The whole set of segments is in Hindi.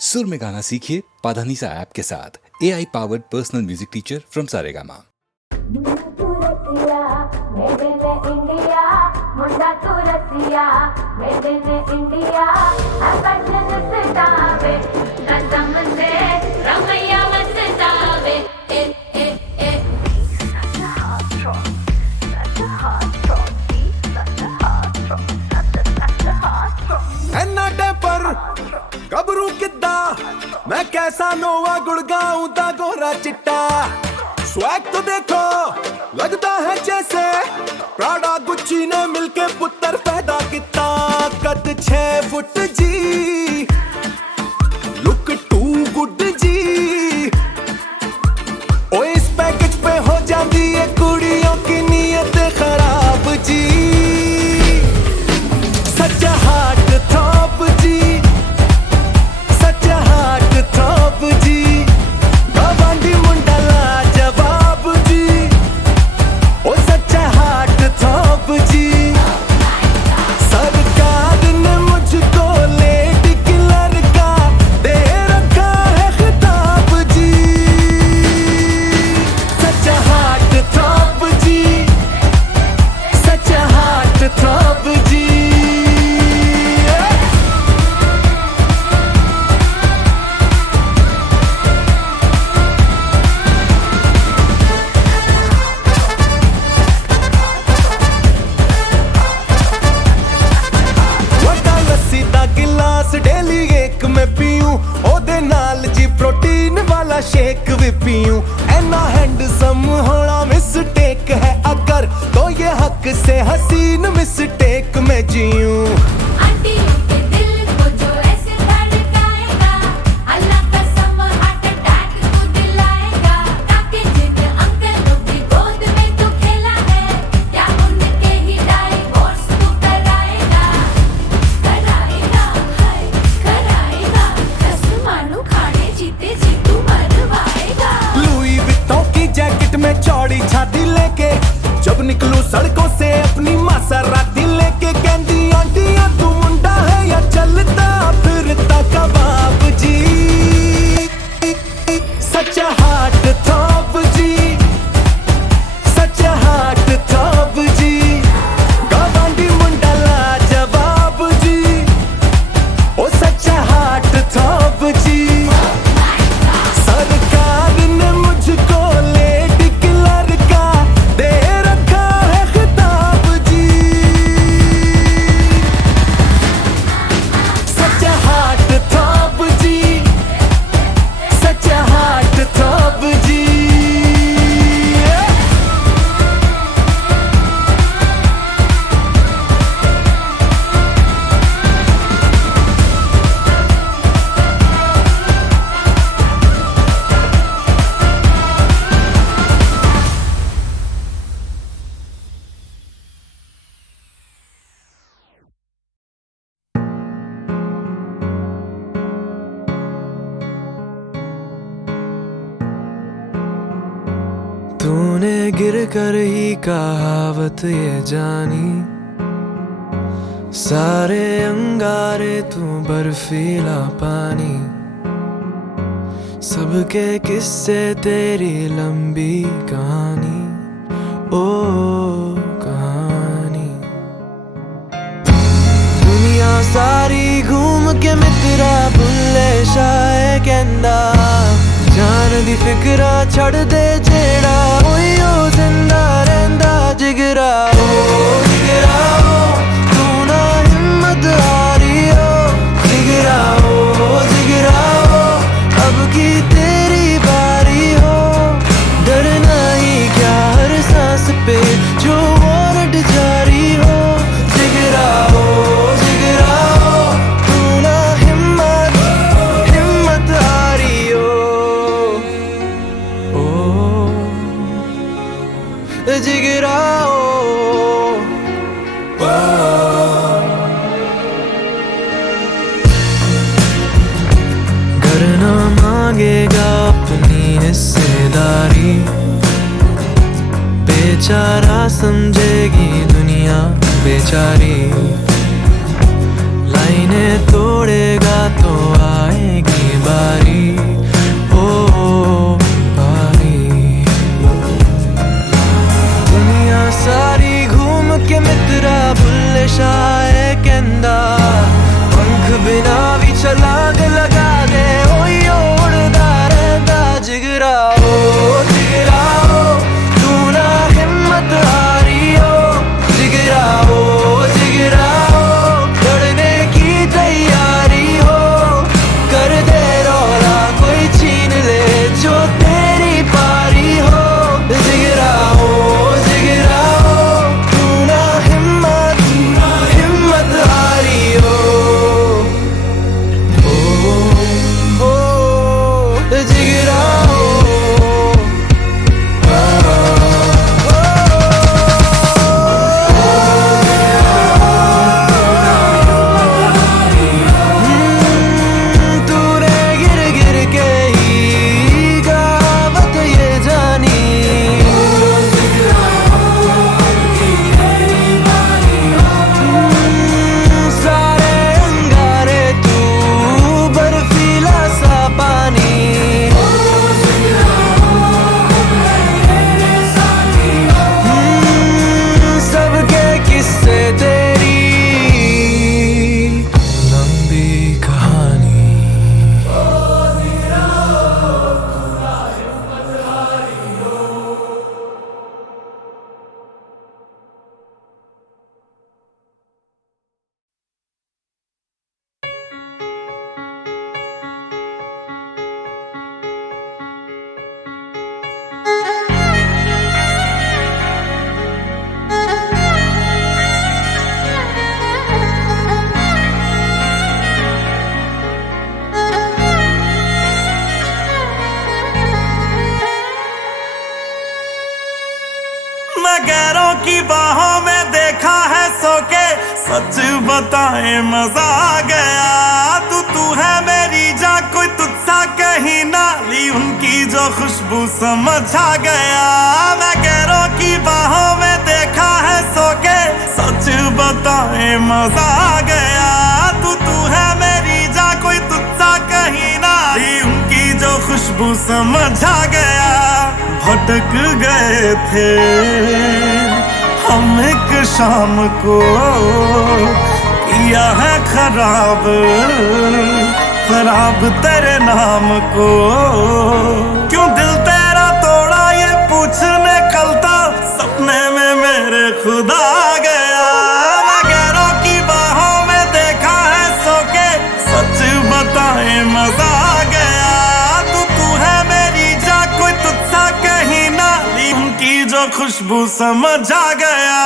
सुर में गाना सीखिए पाधानीसा ऐप के साथ। AI powered personal music teacher from Saregama. गबरू किद्दा मैं कैसा नोवा गुड़गाऊं दा गोरा चिट्टा। स्वैग तो देखो लगता है जैसे प्राडा गुच्ची ने मिलके पुत्र पैदा किता। कद 6 फुट जी, लुक टू गुड जी। ओ इस पैकेज पे हो जाती है कुड़ियों की नीयत खराब जी। सच्चा हार्ट थॉप जी, थॉप जी। गवांडी मुंडा लाजवाब जी, ओ सच्चा हार्ट थॉप जी। सरकार ने मुझको लेडी किलर का दे रखा है खिताब जी। सच्चा हार्ट थॉप जी, सच्चा हार्ट थॉप जी। डेली एक मैं पीऊं ओदे नाल जी प्रोटीन वाला शेक भी पीऊं। ऐना हैंडसम होना मिस्टेक है अगर तो ये हक से हसीन मिस्टेक में जीऊं। में चौड़ी छाती लेके जब निकलूं सड़कों से अपनी मासराती लेके। कहंदी आंटियां तू मुंडा है या चलता फिरता कबाब जी। सच्चा हार्ट थॉप जी, सच्चा हार्ट थॉप जी। गवांडी मुंडा लाजवाब जी, ओ सच्चा हार्ट थॉप जी। सरकार ने मुझको तूने गिर कर ही कहावत ये जानी। सारे अंगारे तू बर्फीला पानी। सबके किस्से तेरी लंबी कहानी, ओ कहानी। दुनिया सारी घूम के मित्रा भुल्ले शाये कहंदा। जान दी फिक्रा छड़ दे जेड़ा ओयो जिंदा रहंदा जिगरा। ओ जिगरा ओ तू ना हिम्मत हारी हो। जिगरा ओ जिगरा ओ अब की तेरी बारी हो। डरना ही क्या हर सांस पे जो वारंट जारी हो। जिगरा ओ जिगरा ओ तू ना हिम्मत हारी हो। जिगरा घर ना मांगेगा अपनी हिस्सेदारी। बेचारा समझेगी दुनिया बेचारी। लाइनें तोड़ेगा तो आएगी बताए मजा आ गया। तू है मेरी जा, कोई तुझसा कहीं ना ली, उनकी जो खुशबू समझ आ गया। मैं गैरों की बाहों में देखा है सो के, सच बताए मजा आ गया। तू है मेरी जा, कोई तुझसा कहीं ना ली, उनकी जो खुशबू समझ आ गया। भटक गए थे हम एक शाम को, किया है खराब खराब तेरे नाम को। क्यों दिल तेरा तोड़ा ये पूछने कल था, सपने में मेरे खुदा आ गया। मैं गैरों की बाहों में देखा है सो के, सच बताए मजा आ गया। तू है मेरी जा, कोई तुझसा कहीं ना ली, उनकी जो खुशबू समझ आ गया।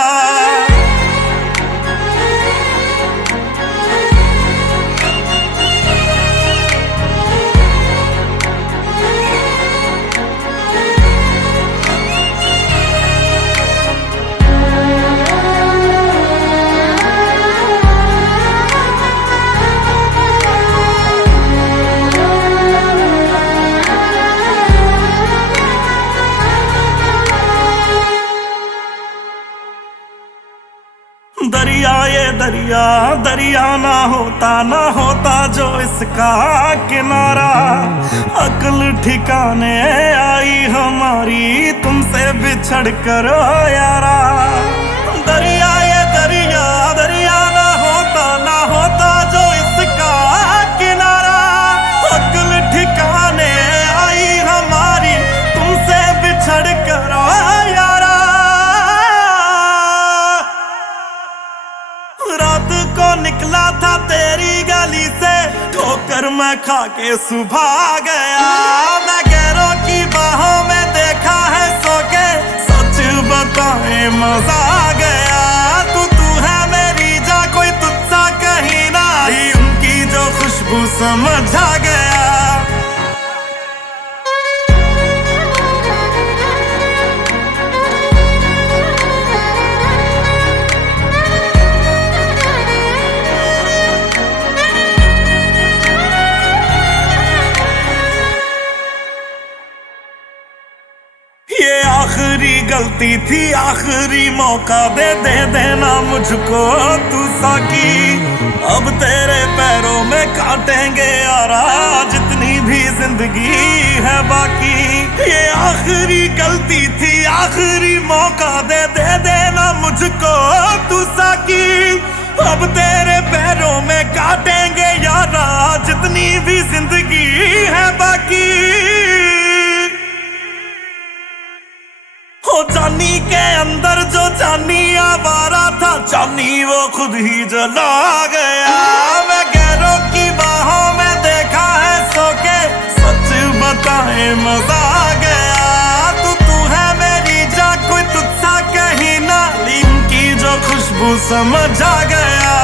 दरिया ये दरिया दरिया ना होता जो इसका किनारा। अक्ल ठिकाने आई हमारी तुमसे बिछड़ कर यारा। दरिया ये दरिया दरिया ना होता जो इसका किनारा। अक्ल ठिकाने आई हमारी तुमसे बिछड़ कर यारा। रात को निकला था तेरी गली से, ठोकर मैं खा के सुबह आ गया। मैं गैरों की बाहों में देखा है सो के, सच बताए मजा आ गया। तू है मेरी जा, कोई तुझसा कहीं ना ली, उनकी जो खुशबू समझ आ गया। ये आखिरी गलती थी, आखिरी मौका दे देना मुझको तू साकी। अब तेरे पैरों में काटेंगे यारा, जितनी भी जिंदगी है बाकी। ये आखिरी गलती थी, आखिरी मौका दे देना मुझको तू साकी। अब तेरे पैरों में काटेंगे यारा, जितनी भी जिंदगी है बाकी। हो जानी के अंदर जो जानी आवारा था, जानी वो खुद ही जला गया। मैं गैरों की बाहों में देखा है सो के, सच बताए मजा आ गया। तू है मेरी जा, कोई तुझसा कहीं ना ली, उनकी जो खुशबू समझ आ गया।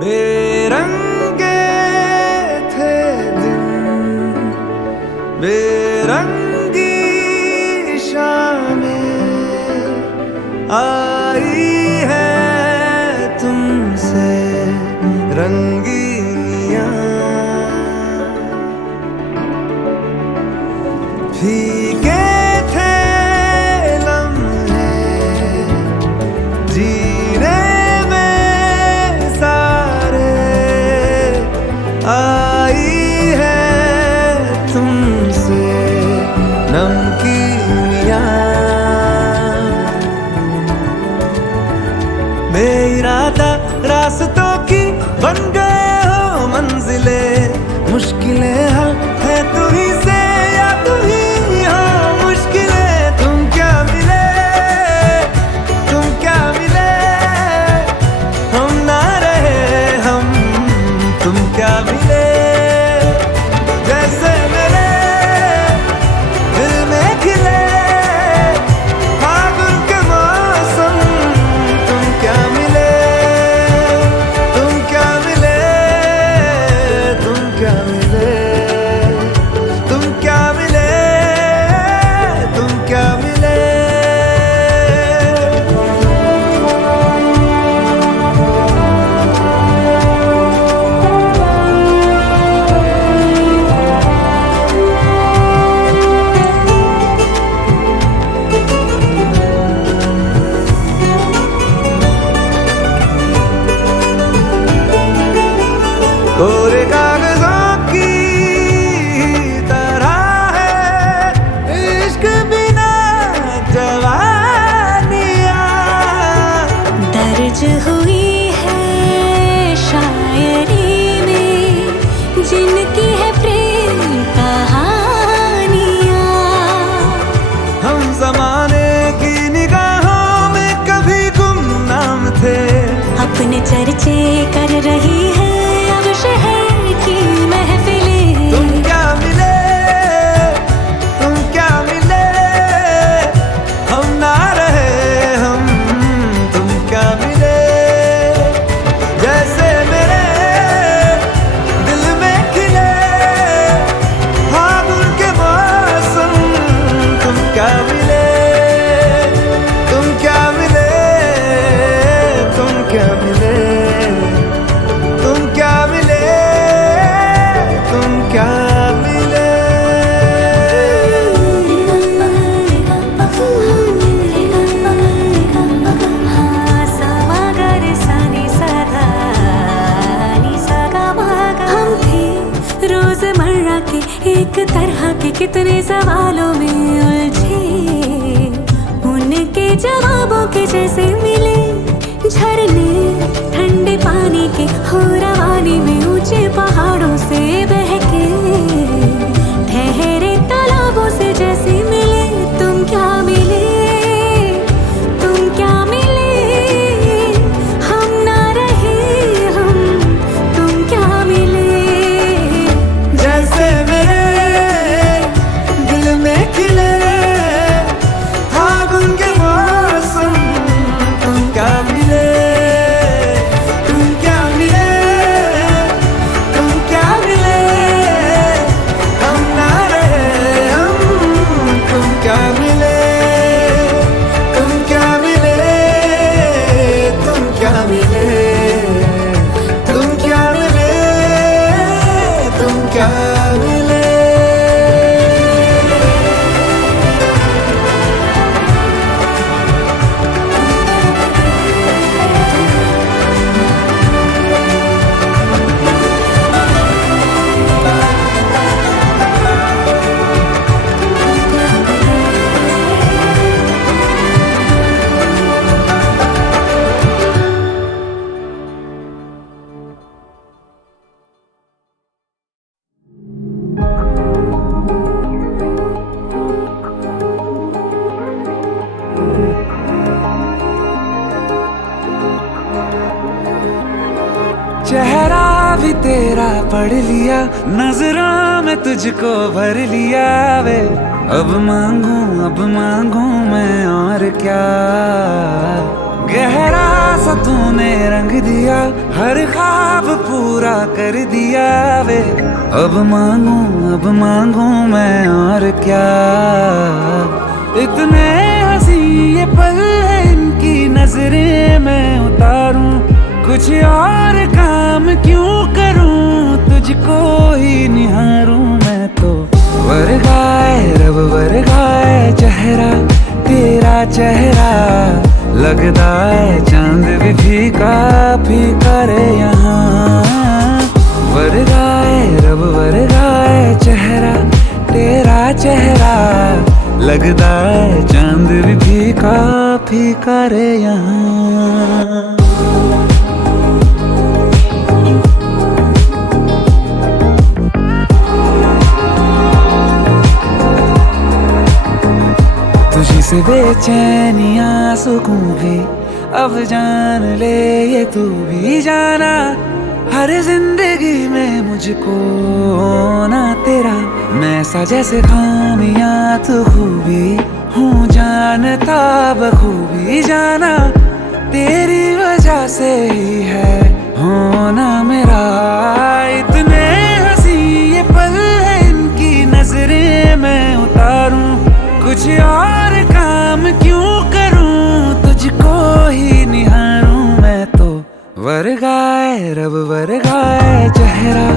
बेरंगे थे दिन, बेरंगी शामें आई है तुमसे रंगीनियां। फीके थे लम्हे जीने आई है तुमसे नमकीनियां। बेइरादा रास्तों की बन गए हो मंजिले, मुश्किलें हल है तू ही से या तू ही हो मुश्किलें। तुम क्या मिले हम ना रहे, हम नाचे कर रही है अब शहर की महफिलें। तुम क्या मिले, तुम क्या मिले, हम ना रहे हम, तुम क्या मिले। जैसे मेरे दिल में खिले फागुन के मौसम, तुम क्या मिले, तुम क्या मिले, तुम क्या मिले, तुम क्या मिले, तुम क्या मिले। हम थे रोजमर्रा के एक तरह के कितने सवालों में उलझे, उनके जवाबों के जैसे मिले झरने ठंडे पानी के हो रवानी में ऊंचे पहाड़ों से बहके, ठहरे तालाबों से जैसे मिले। तुम क्या मिले, तुम क्या मिले, हम ना रहे हम, तुम क्या मिले। जैसे मेरे दिल में खिले फागुन के मौसम, तुम क्या मिले, तुम क्या मिले, तुम क्या मिले, हम ना रहे हम, तुम क्या मिले, तुम क्या मिले, तुम क्या मिले, तुम क्या मिले, तुम क्या मिले। चेहरा भी तेरा पढ़ लिया, नजरों में तुझको भर लिया वे। अब मांगू मैं और क्या, गहरा सा तूने रंग दिया, हर ख्वाब पूरा कर दिया वे। अब मांगू मैं और क्या, इतने हंसी ये पल है इनकी नजरें मैं उतारूं, कुछ और काम क्यों करूं, तुझको ही निहारूं मैं तो। वर्गाए रब वर्गाए चेहरा तेरा चेहरा, लगता है चांद भी फीका फीका रे यहाँ। वर्गाए रब वर्गाए चेहरा तेरा चेहरा, लगता है चांद भी फीका फीका रे यहाँ। तुझी से बेचैनियां सुकून भी अब जान ले ये तू भी जाना, हर जिंदगी में मुझको ना तेरा मैं सा जैसे खामियां तू खूबी हूँ जानता बखूबी जाना, तेरी वजह से ही है होना मेरा। इतने हंसी ये पल है इनकी नजरें मैं उतारूं, कुछ और काम क्यों करूं, तुझको ही निहारूं मैं तो। वर्गाए रब वर्गाए चेहरा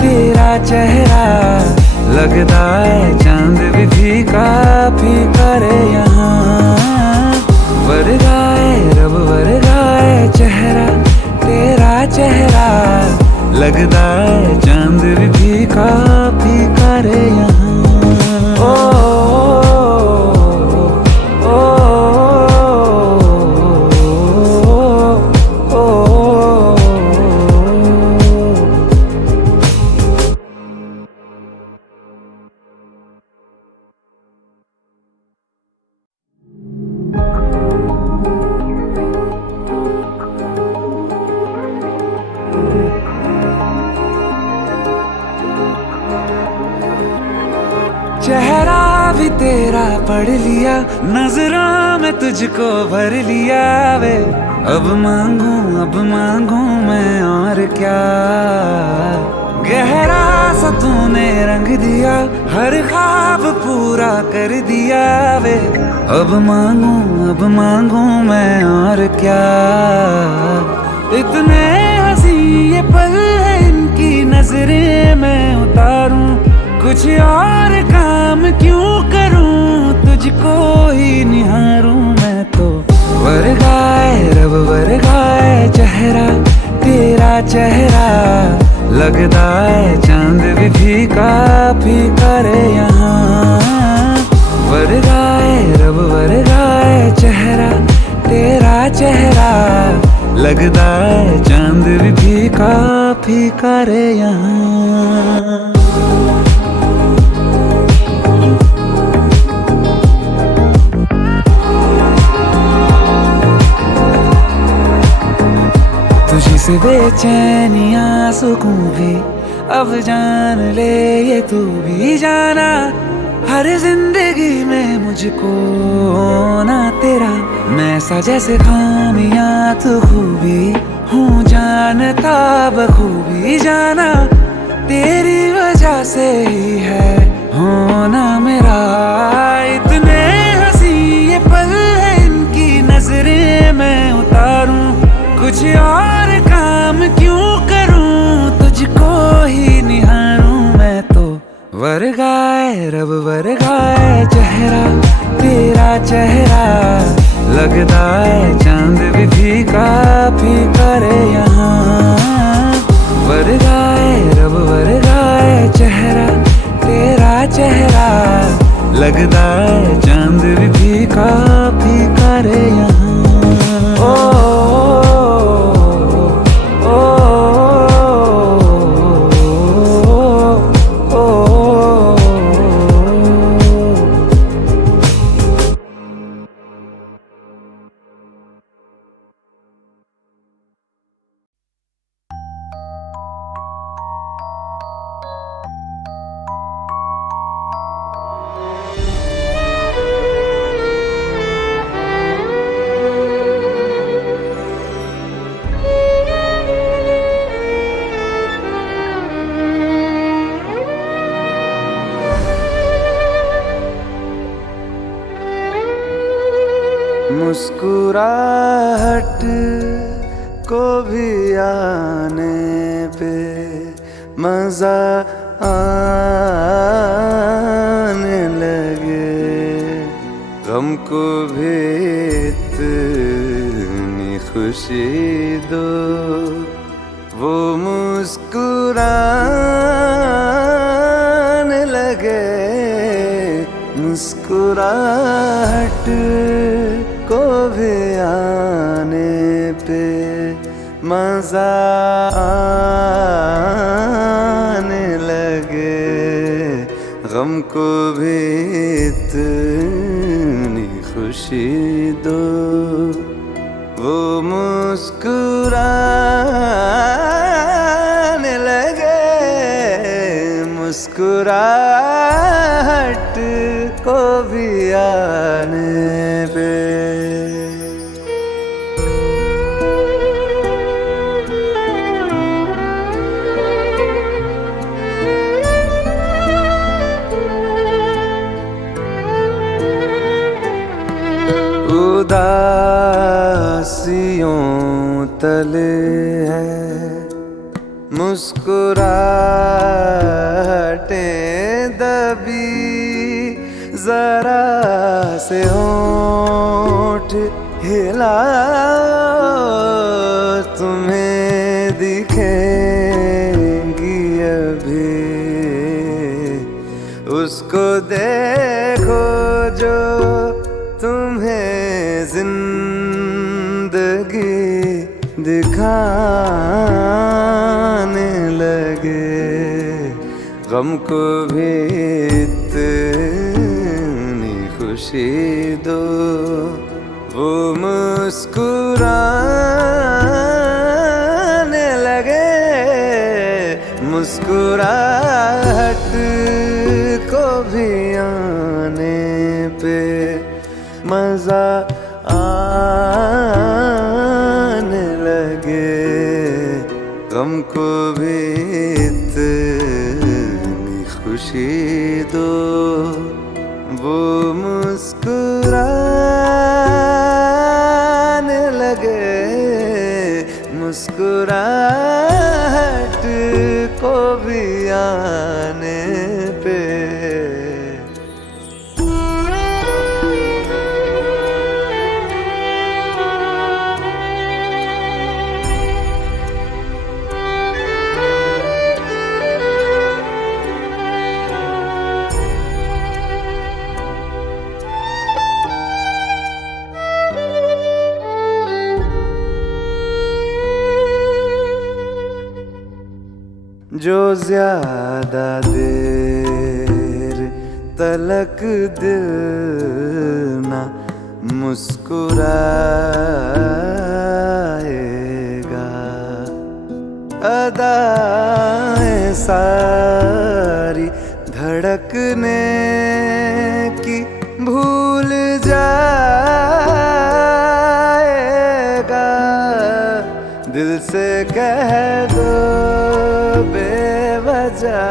तेरा चेहरा, लगता है चांद भी फीका फीका रे यहाँ। वर्गाए रब वर्गाए चेहरा तेरा चेहरा, लगता है चांद भी फीका फीका रे यहाँ। चेहरा भी तेरा पढ़ लिया, नजरों में तुझको भर लिया वे। अब मांगू मैं और क्या, गहरा सा तूने रंग दिया, हर ख्वाब पूरा कर दिया वे। अब मांगू मैं और क्या, इतने हंसी ये पल है इनकी नजरें मैं उतारूं, कुछ और काम क्यों करूं, तुझको ही निहारूं मैं तो। वर्गाए रब वर्गाए चेहरा तेरा चेहरा, लगता है चांद भी फीका फीका रे यहाँ। वर्गाए रब वर्गाए चेहरा तेरा चेहरा, लगता है चांद भी फीका फीका रे यहाँ। तुझी से बेचैनियां सुकून भी अब जान ले ये तू भी जाना, हर जिंदगी में मुझको ना तेरा मैं सा जैसे खामियां तू खूबी हूँ जानता बखूबी जाना, तेरी वजह से ही है होना मेरा। इतने हंसी ये पल है इनकी नजरें मैं उतारूं, कुछ और काम क्यों करूं, तुझको ही निहारूं मैं तो। वर्गाए रब वर्गाए चेहरा तेरा चेहरा, लगता है चांद भी फीका फीका रे यहाँ। वर्गाए रब वर्गाए चेहरा तेरा चेहरा, लगता है चांद भी फीका फीका रे यहाँ। मुस्कुराहट को भी आने पे मजा आने लगे, गम को भी इतनी खुशी दो, वो मुस्कुराने लगे। मुस्कुराहट को भी आने पे मजा आने लगे, गम को भी इतनी खुशी दो, वो मुस्कुराने लगे। मुस्कुराहट को भी आने पे उदासियों तले है मुस्कुराहटें दबी, जरा से होंठ हिलाओ, तुम्हें दिखेंगी अभी, उसको देखो जो तुम्हें जिंदगी दिखाने लगे, गम को भी इतनी खुशी दो, वो मुस्कुराने लगे। मुस्कुराहट को भी भी आने पे मजा आने लगे, गम को भी इतनी खुशी दो, वो मुस्कुराने लगे, मुस्कुराहट को भी आने पे। जो ज्यादा देर तलक दिल ना मुस्कुराएगा, अदाएं सारी धड़कने की भूल जाएगा। दिल से कह दो बेवजह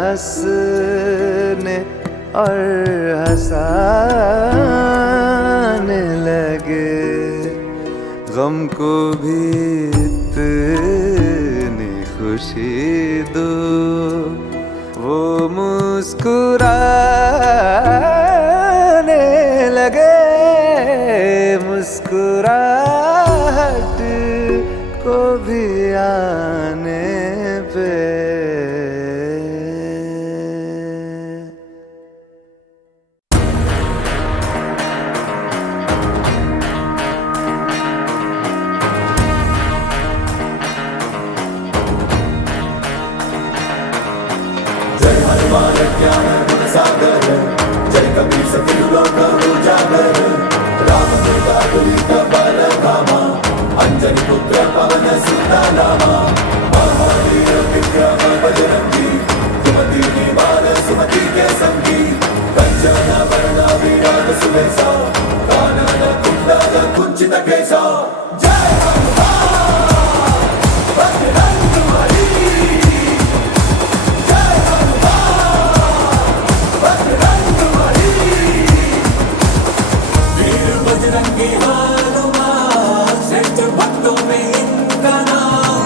हंसने और हंसाने लगे, गम को भी इतनी खुशी दो, वो मुस्कुराने लगे, मुस्कुराहट को भी आने पे। जय हनुमान ज्ञान गुण सागर, जय कबीर सतियु लोक उजागर, राम दूत अतुलित बल धामा, अंजनी पुत्र पवन सुत नामा, महावीर विक्रम बजरंगी, सुमति निवार सुमति के संगी, कंचन वरण विराट सुबेसा, कानन कुंडल कुंचित केसा। जय हनुमान बजरंग बली, जय हनुमान बजरंग बली, वीर बजरंगी हनुमान, श्रेष्ठ भक्तों में इनका नाम,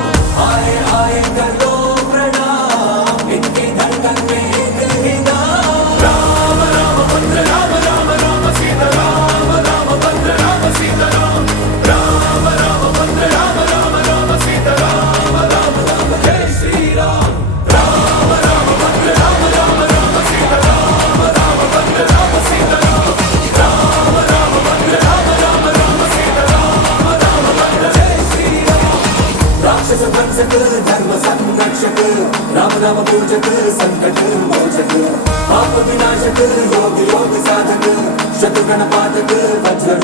आए आए कर लो प्रणाम, इनकी धड़कन में एक ही नाम। राम राम भद्र राम राम राम सीता राम, राम भद्र राम सीता राम, राम राम भद्र राम राम राम सीता राम, राम राम जय श्री राम। राम राम भद्र राम राम राम सीता राम, राम भद्र राम सीता राम, राम राम भद्र राम राम राम सीता राम, राम भद्र जय श्री राम। राक्षस भक्षक धर्म संरक्षक, राम नाम पूजक संकट मोचक, पाप विनाशक, योग योग साधक, शत्रुघ्न पातक, वज्र